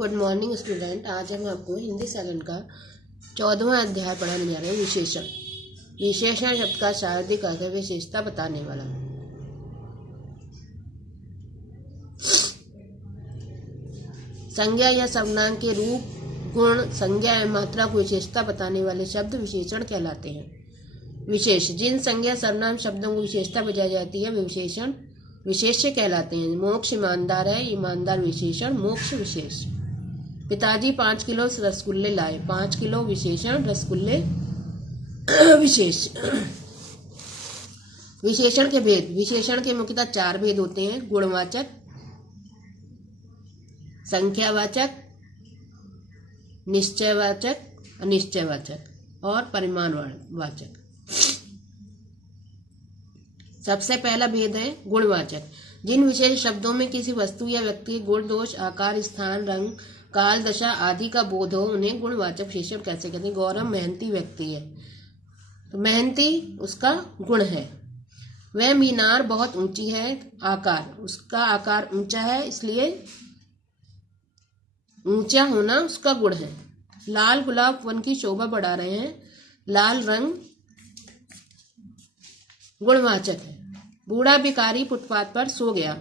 Good morning student. आज हम आपको हिंदी सलन का 14वां अध्याय पढ़ाने जा रहे हैं। विशेषण। विशेषण शब्द का शाब्दिक अर्थ है विशेषता बताने वाला। संज्ञा या सर्वनाम के रूप, गुण, संज्ञा या मात्रा को विशेषता बताने वाले शब्द विशेषण कहलाते हैं। विशेष। जिन संज्ञा सर्वनाम शब्दों को विशेषता बजाई जाती है वे विशेषण विशेष्य कहलाते हैं। मोक्ष ईमानदार है, ईमानदार विशेषण मोक्ष विशेष। पिताजी 5 किलो रसगुल्ले लाए, 5 किलो विशेषण, रसगुल्ले विशेष। विशेषण के भेद। विशेषण के मुख्यतः 4 भेद होते हैं: गुणवाचक, संख्यावाचक, निश्चयवाचक, अनिश्चयवाचक और परिमाणवाचक। सबसे पहला भेद है गुणवाचक। जिन विशेष शब्दों में किसी वस्तु या व्यक्ति के गुण, दोष, आकार, स्थान, रंग, काल, दशा आदि का बोध हो उन्हें गुणवाचक विशेषण कैसे कहते हैं। गौरव मेहनती व्यक्ति है तो मेहनती उसका गुण है। वह मीनार बहुत ऊंची है, आकार, उसका आकार ऊंचा है इसलिए ऊंचा होना उसका गुण है। लाल गुलाब वन की शोभा बढ़ा रहे हैं, लाल रंग गुणवाचक है। बूढ़ा भिखारी फुटपाथ पर सो गया,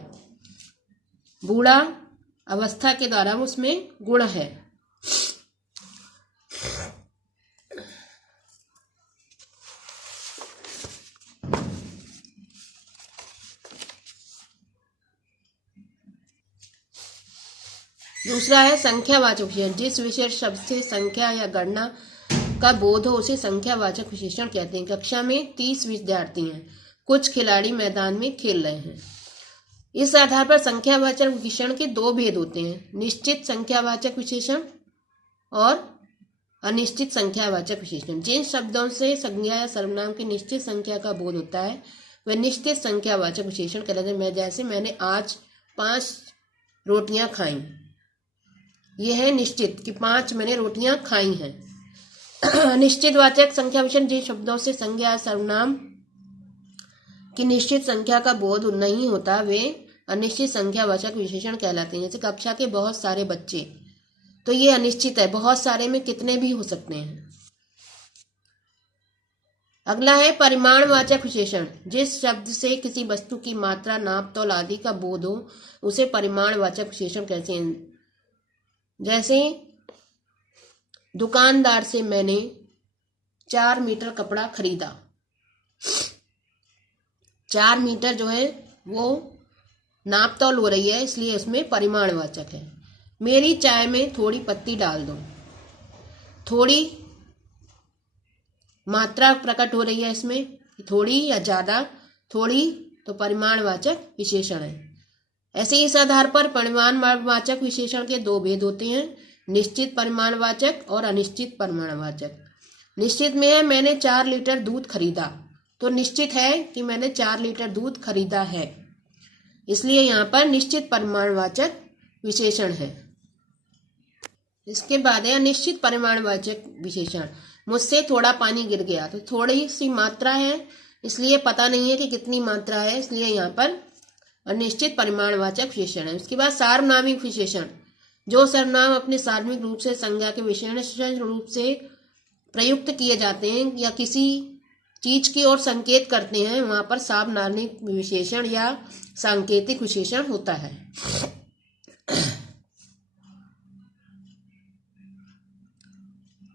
बूढ़ा अवस्था के द्वारा उसमें गुण है। दूसरा है संख्यावाचक विशेषण। जिस विशेष शब्द से संख्या या गणना का बोध हो उसे संख्यावाचक विशेषण कहते हैं। कक्षा में 30 विद्यार्थी हैं, कुछ खिलाड़ी मैदान में खेल रहे हैं। इस आधार पर संख्यावाचक विशेषण के 2 भेद होते हैं: निश्चित संख्यावाचक विशेषण और अनिश्चित संख्यावाचक विशेषण। जिन शब्दों से संज्ञा या सर्वनाम की निश्चित संख्या का बोध होता है वह निश्चित संख्यावाचक विशेषण कहलाते हैं। जैसे मैंने आज 5 रोटियां खाई, यह है निश्चित कि 5 मैंने रोटियां खाई हैं। अनिश्चित वाचक संख्या विशेषण। जिन शब्दों से संज्ञा या सर्वनाम की निश्चित संख्या का बोध नहीं होता वे अनिश्चित संख्यावाचक विशेषण कहलाते हैं। जैसे कक्षा के बहुत सारे बच्चे, तो ये अनिश्चित है, बहुत सारे में कितने भी हो सकते हैं। अगला है परिमाणवाचक विशेषण। जिस शब्द से किसी वस्तु की मात्रा, नाप, तौल आदि का बोध हो उसे परिमाणवाचक विशेषण कहते हैं। जैसे दुकानदार से मैंने 4 मीटर कपड़ा खरीदा। 4 मीटर जो है वो नाप तौल हो रही है इसलिए उसमें परिमाणवाचक है। मेरी चाय में थोड़ी पत्ती डाल दो, थोड़ी मात्रा प्रकट हो रही है इसमें, थोड़ी या ज्यादा, थोड़ी तो परिमाणवाचक विशेषण है। ऐसे इस आधार पर परिमाणवाचक विशेषण के 2 भेद होते हैं: निश्चित परिमाणवाचक और अनिश्चित परिमाणवाचक। निश्चित में है मैंने 4 लीटर दूध खरीदा, तो निश्चित है कि मैंने 4 लीटर दूध खरीदा है, इसलिए यहाँ पर निश्चित परिमाणवाचक विशेषण है। इसके बाद है अनिश्चित परिमाणवाचक विशेषण। मुझसे थोड़ा पानी गिर गया, तो थोड़ी सी मात्रा है इसलिए पता नहीं है कि कितनी मात्रा है, इसलिए यहाँ पर अनिश्चित परिमाणवाचक विशेषण है। उसके बाद सार्वनामिक विशेषण। जो सर्वनाम अपने सार्वनामिक रूप से संज्ञा के विशेषण रूप से प्रयुक्त किए जाते हैं या किसी चीज की ओर संकेत करते हैं वहां पर सार्वनामिक विशेषण या सांकेतिक विशेषण होता है।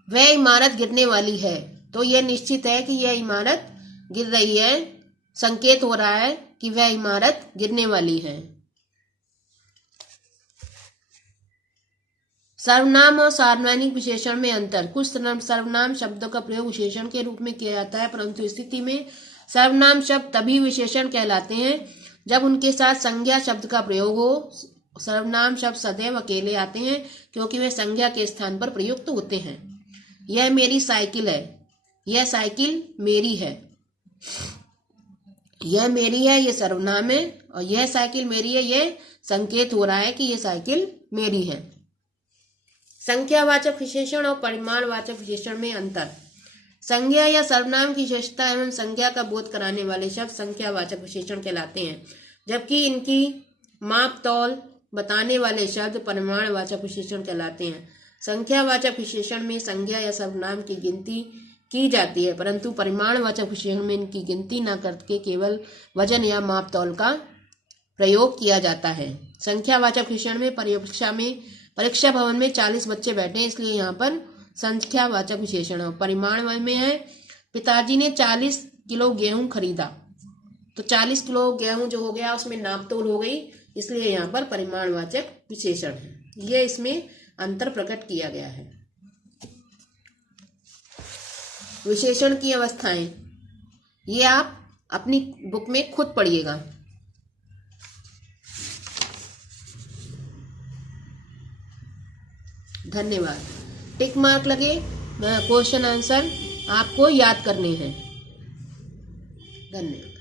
वह इमारत गिरने वाली है, तो यह निश्चित है कि यह इमारत गिर रही है, संकेत हो रहा है कि वह इमारत गिरने वाली है। सर्वनाम और सार्वनामिक विशेषण में अंतर। कुछ सर्वनाम शब्दों का प्रयोग विशेषण के रूप में किया जाता है, परंतु स्थिति में सर्वनाम शब्द तभी विशेषण कहलाते हैं जब उनके साथ संज्ञा शब्द का प्रयोग हो। सर्वनाम शब्द सदैव अकेले आते हैं क्योंकि वे संज्ञा के स्थान पर प्रयुक्त होते हैं। यह मेरी साइकिल है, यह साइकिल मेरी है। यह मेरी है, यह सर्वनाम है, और यह साइकिल मेरी है, यह संकेत हो रहा है कि यह साइकिल मेरी है। संख्यावाचक विशेषण और परिमाणवाचक विशेषण में अंतर। संज्ञा या सर्वनाम की विशेषता एवं संज्ञा का बोध कराने वाले शब्द संख्यावाचक विशेषण कहलाते हैं, जबकि इनकी माप, तौल, बताने वाले शब्द परिमाणवाचक विशेषण कहलाते हैं। संख्यावाचक विशेषण में संज्ञा या सर्वनाम की गिनती की जाती है, परंतु परिमाणवाचक विशेषण में इनकी गिनती न करके केवल वजन या माप तौल का प्रयोग किया जाता है। संख्यावाचक विशेषण में परीक्षा भवन में 40 बच्चे बैठे हैं, इसलिए यहाँ पर संख्यावाचक विशेषण है। परिमाण में है पिताजी ने 40 किलो गेहूं खरीदा, तो 40 किलो गेहूं जो हो गया उसमें नाप तोल हो गई, इसलिए यहाँ पर परिमाणवाचक विशेषण है। ये इसमें अंतर प्रकट किया गया है। विशेषण की अवस्थाएं ये आप अपनी बुक में खुद पढ़िएगा। धन्यवाद। टिक मार्क लगे, क्वेश्चन आंसर आपको याद करने हैं। धन्यवाद।